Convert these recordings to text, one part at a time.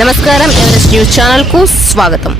నమస్కారం, Everest news channel కు స్వాగతం.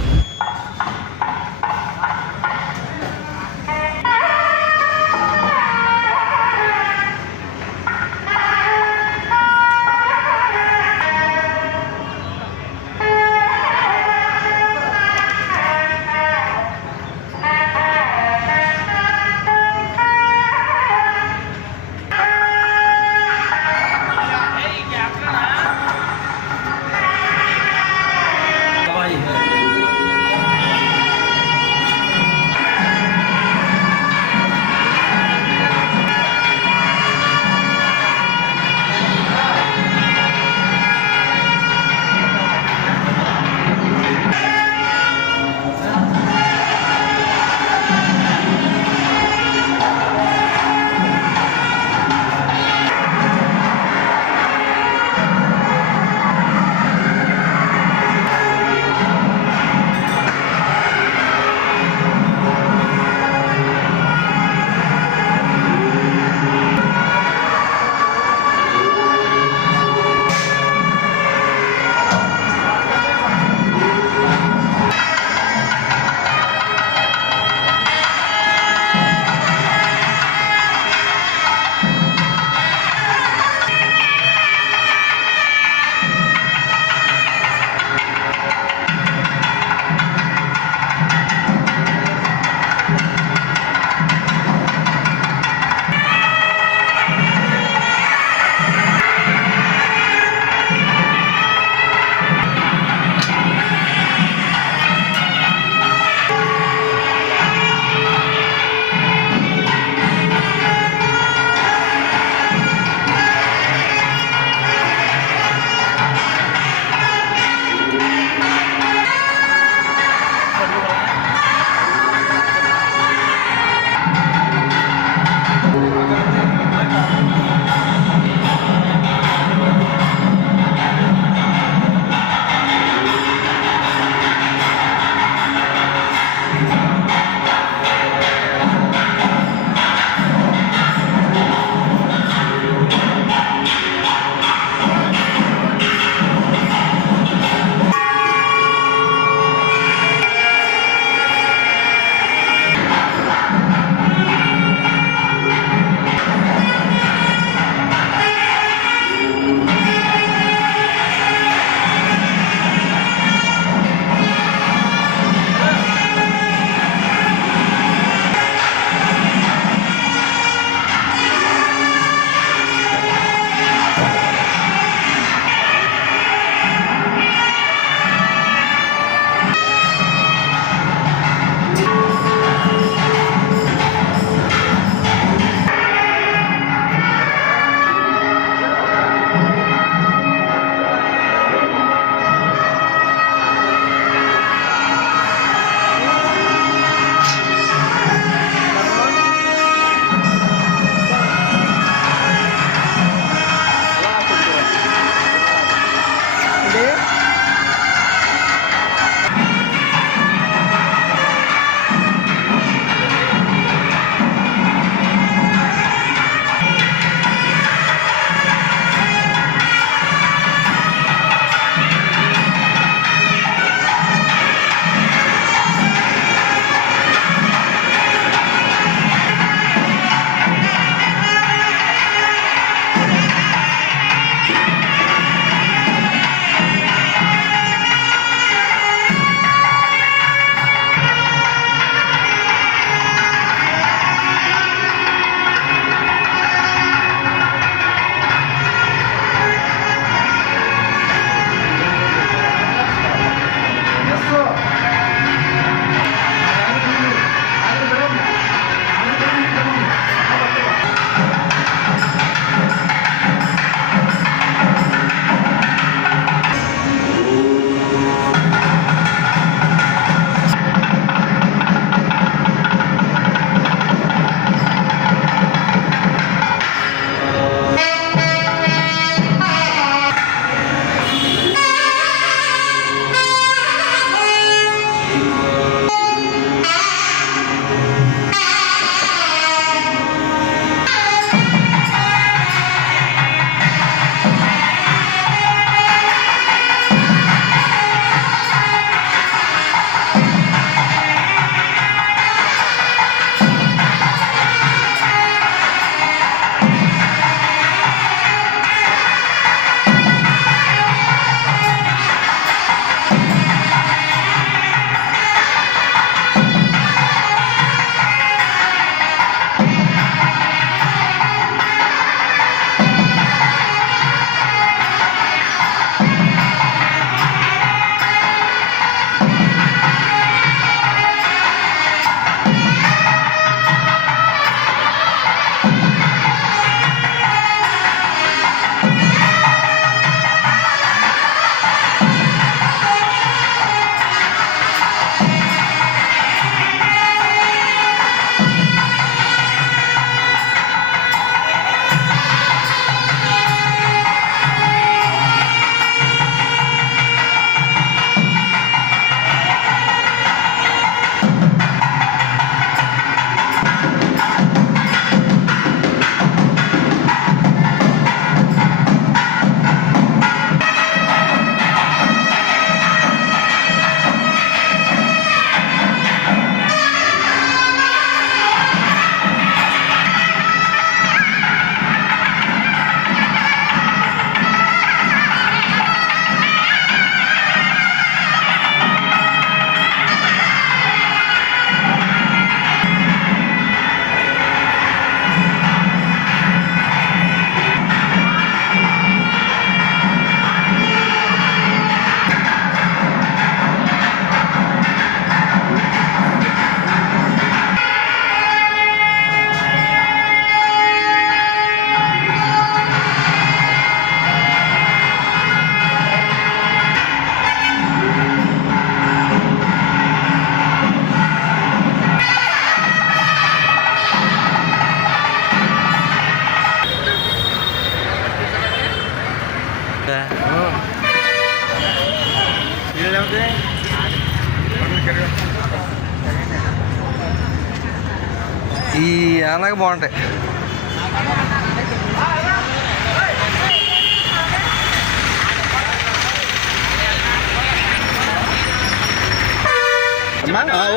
ఈ యానగా బాగుంటాయి.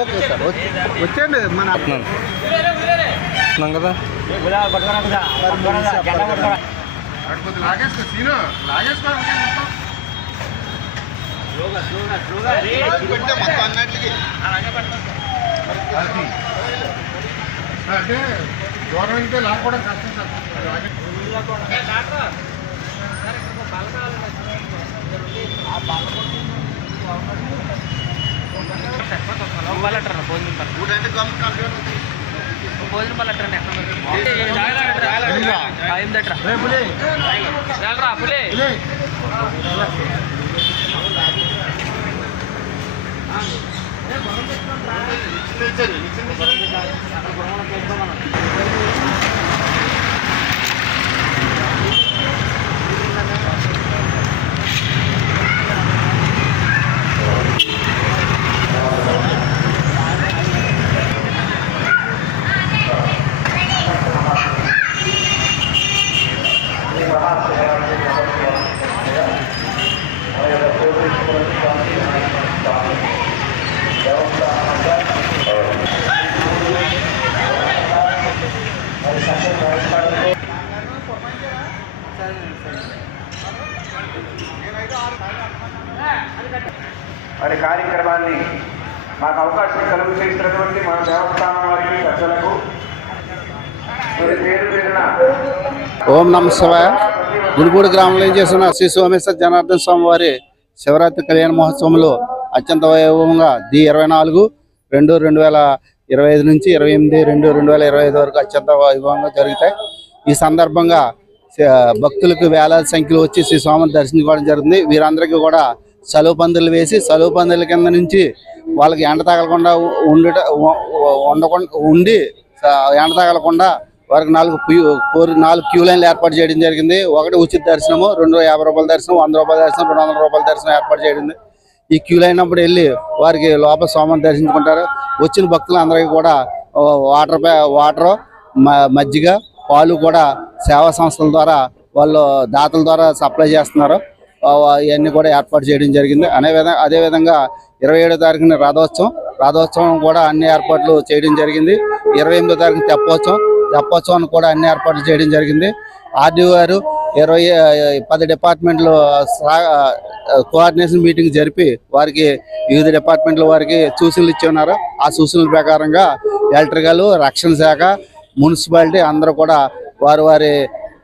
ఓకే సార్, వచ్చేయండి. మన కదా అంటే గవర్నమెంట్ లాక్కోవడం కష్టం సార్. మరి కార్యక్రమాన్ని మాకు అవకాశం కలుగు చేసినటువంటి మన దేవస్థానం వారికి ప్రజలకు పేరు పేరున ఓం నమ శివాయ. గుడిపూడి గ్రామంలో ఏం చేస్తున్న శ్రీ సోమేశ్వర జనార్దన స్వామి వారి శివరాత్రి కళ్యాణ మహోత్సవంలో అత్యంత వైభవంగా 24/2/2025 నుంచి 28/2/2025 వరకు అత్యంత వైభవంగా జరుగుతాయి. ఈ సందర్భంగా భక్తులకు వేలాది సంఖ్యలో వచ్చి శ్రీ స్వామిని దర్శించుకోవడం జరుగుతుంది. వీరందరికీ కూడా సెలవు పందిర్లు వేసి సెలవు పందిర్ల కింద నుంచి వాళ్ళకి ఎండ తగలకుండా ఉండి ఎండ తగలకుండా వారికి 4 క్యూ లైన్లు ఏర్పాటు చేయడం జరిగింది. ఒకటి ఉచిత దర్శనము, 2 50 రూపాయల దర్శనం, 100 రూపాయల దర్శనం, 200 రూపాయల దర్శనం ఏర్పాటు చేయడం. ఈ క్యూ లైన్ అప్పుడు వెళ్ళి వారికి లోపల స్వామిని దర్శించుకుంటారు. వచ్చిన భక్తులందరికీ కూడా వాటర్ మజ్జిగ పాలు కూడా సేవా సంస్థల ద్వారా వాళ్ళు దాతల ద్వారా సప్లై చేస్తున్నారు. ఇవన్నీ కూడా ఏర్పాటు చేయడం జరిగింది. అదేవిధంగా 27వ తారీఖున రథోత్సవం కూడా అన్ని ఏర్పాట్లు చేయడం జరిగింది. 28వ తారీఖున తెప్పోత్సవాన్ని కూడా అన్ని ఏర్పాట్లు చేయడం జరిగింది. ఆర్డీఓ గారు 10 డిపార్ట్మెంట్లు కోఆర్డినేషన్ మీటింగ్ జరిపి వారికి వివిధ డిపార్ట్మెంట్ల వారికి సూచనలు ఇచ్చి ఉన్నారు. ఆ సూచనల ప్రకారంగా ఎలక్ట్రికల్, రక్షణ శాఖ, మున్సిపాలిటీ అందరూ కూడా వారి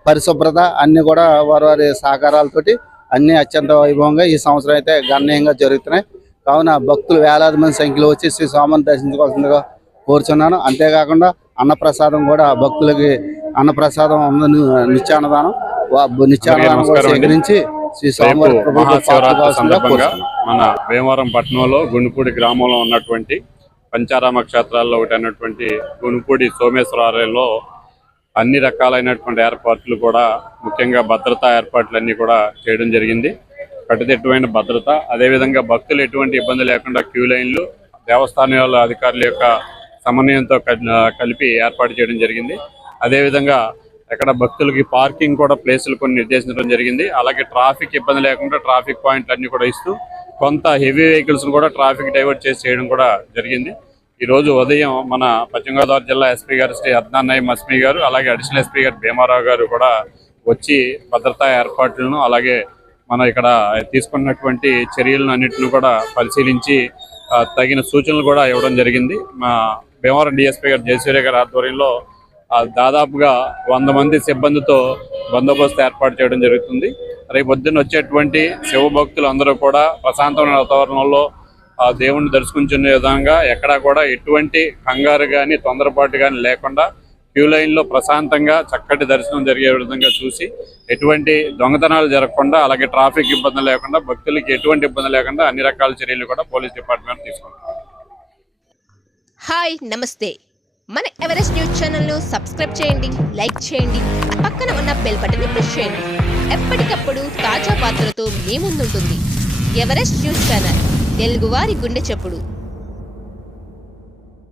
పరిశుభ్రత అన్ని కూడా వారి సహకారాలతోటి అన్ని అత్యంత వైభవంగా ఈ సంవత్సరం అయితే గణనీయంగా జరుగుతున్నాయి. కావున భక్తులు వేలాది మంది సంఖ్యలో వచ్చి శ్రీ స్వామిని దర్శించుకోవాల్సిందిగా కోరుచున్నాను. అంతేకాకుండా అన్నప్రసాదం కూడా భక్తులకి అన్నప్రసాదం నిత్యాన్నదానం సేకరించి శ్రీ స్వామివారి మన భీమవరం పట్టణంలో గుండుపూడి గ్రామంలో ఉన్నటువంటి పంచారామ క్షేత్రాల్లో ఒకటి అయినటువంటి గుండుపూడి సోమేశ్వర ఆలయంలో అన్ని రకాలైనటువంటి ఏర్పాట్లు కూడా ముఖ్యంగా భద్రతా ఏర్పాట్లు అన్ని కూడా చేయడం జరిగింది. కట్టుదిట్టమైన భద్రత, అదేవిధంగా భక్తులు ఎటువంటి ఇబ్బంది లేకుండా క్యూ లైన్లు దేవస్థానాల అధికారుల యొక్క సమన్వయంతో కలిపి ఏర్పాటు చేయడం జరిగింది. అదేవిధంగా అక్కడ భక్తులకి పార్కింగ్ కూడా ప్లేసులు కొన్ని నిర్దేశించడం జరిగింది. అలాగే ట్రాఫిక్ ఇబ్బంది లేకుండా ట్రాఫిక్ పాయింట్లు అన్ని కూడా ఇస్తూ కొంత హెవీ వెహికల్స్ కూడా ట్రాఫిక్ డైవర్ట్ చేసి చేయడం కూడా జరిగింది. ఈ రోజు ఉదయం మన పశ్చిమ గోదావరి జిల్లా ఎస్పీ గారు శ్రీ అద్నాన్నయ్య మస్మి గారు, అలాగే అడిషనల్ ఎస్పీ గారు భీమారావు గారు కూడా వచ్చి భద్రతా ఏర్పాట్లను అలాగే మనం ఇక్కడ తీసుకున్నటువంటి చర్యలను అన్నింటిని కూడా పరిశీలించి తగిన సూచనలు కూడా ఇవ్వడం జరిగింది. మా భీమవరం డిఎస్పీ గారు జయసూర్య గారి ఆధ్వర్యంలో దాదాపుగా 100 మంది సిబ్బందితో బందోబస్తు ఏర్పాటు చేయడం జరుగుతుంది. రేపు పొద్దున్న వచ్చేటువంటి శివభక్తులు అందరూ కూడా ప్రశాంతమైన వాతావరణంలో దేవుణ్ణి దర్శించుకునే విధంగా ఎక్కడా కూడా ఎటువంటి కంగారు కానీ తొందరపాటు కానీ లేకుండా క్యూ లైన్లో ప్రశాంతంగా చక్కటి దర్శనం జరిగే విధంగా చూసి ఎటువంటి దొంగతనాలు జరగకుండా అలాగే ట్రాఫిక్ ఇబ్బంది లేకుండా భక్తులకి ఎటువంటి ఇబ్బంది లేకుండా అన్ని రకాల చర్యలు కూడా పోలీస్ డిపార్ట్మెంట్ తీసుకుంటారు. హాయ్, నమస్తే. మన ఎవరెస్ట్ న్యూస్ ఛానల్ను సబ్స్క్రైబ్ చేయండి, లైక్ చేయండి, పక్కన ఉన్న బెల్ బటన్ని ప్రెస్ చేయండి. ఎప్పటికప్పుడు తాజా వార్తలతో మీ ముందుంటుంది ఎవరెస్ట్ న్యూస్ ఛానల్, తెలుగువారి గుండె చప్పుడు.